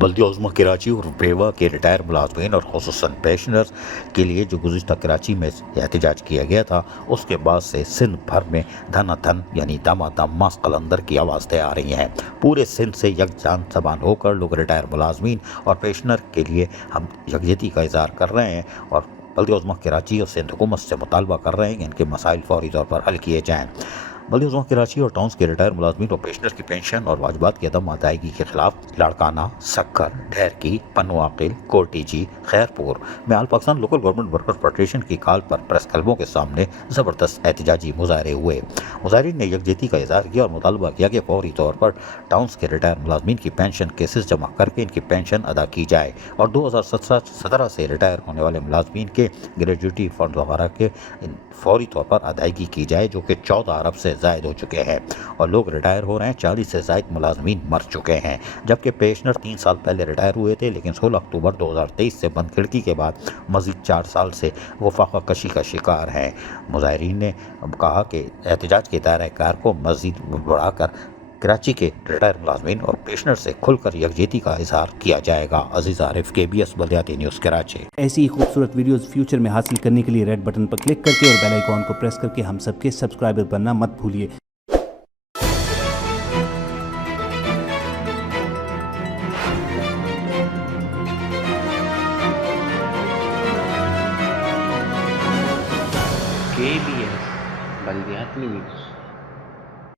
بلدیہ عظمیٰ کراچی اور بیوہ کے ریٹائر ملازمین اور خصوصاً پینشنرز کے لیے جو گزشتہ کراچی میں احتجاج کیا گیا تھا، اس کے بعد سے سندھ بھر میں دھنا دھن یعنی دما دم ماس قلندر کی آوازیں آ رہی ہیں۔ پورے سندھ سے یکجان زبان ہو کر لوگ ریٹائر ملازمین اور پینشنر کے لیے ہم یکجہتی کا اظہار کر رہے ہیں اور بلدیہ عظمیٰ کراچی اور سندھ حکومت سے مطالبہ کر رہے ہیں کہ ان کے مسائل فوری طور پر حل کیے جائیں۔ بلدیہ عظمیٰ کراچی اور ٹاؤنز کے ریٹائر ملازمین اور پینشنر کی پینشن اور واجبات کی عدم ادائیگی کے خلاف لاڑکانہ، سکھر، ڈھیرکی، پنو عاقل، کوٹی جی، خیرپور میں all Pakistan local government worker federation کی کال پر پریس کلبوں کے سامنے زبردست احتجاجی مظاہرے ہوئے۔ مظاہرین نے یکجہتی کا اظہار کیا اور مطالبہ کیا کہ فوری طور پر ٹاؤنز کے ریٹائر ملازمین کی پینشن کیسز جمع کر کے ان کی پینشن ادا کی جائے اور 2017 سے ریٹائر ہونے والے ملازمین کے گریجویٹی فنڈ وغیرہ کے فوری طور پر ادائیگی کی جائے، جو کہ 14 ارب سے زائد ہو چکے ہیں اور لوگ ریٹائر ہو رہے ہیں۔ 40 سے زائد ملازمین مر چکے ہیں، جبکہ پینشنر 3 سال پہلے ریٹائر ہوئے تھے، لیکن 16 اکتوبر 2023 سے بند کھڑکی کے بعد مزید 4 سال سے وہ فاقہ کشی کا شکار ہیں۔ مظاہرین نے کہا کہ احتجاج کے دائرہ کار کو مزید بڑھا کر کراچی کے ریٹائر ملازمین اور پینشنر سے کھل کر یکجہتی کا اظہار کیا جائے گا۔ عزیز عارف، KBS بلدیاتی نیوز کراچی۔ ایسی ہی خوبصورت ویڈیوز فیوچر میں حاصل کرنے کے لیے ریڈ بٹن پر کلک کر کے اور بیل آئیکن کو پریس کر کے ہم سب کے سبسکرائبر بننا مت بھولیے۔ KBS بلدیاتی نیوز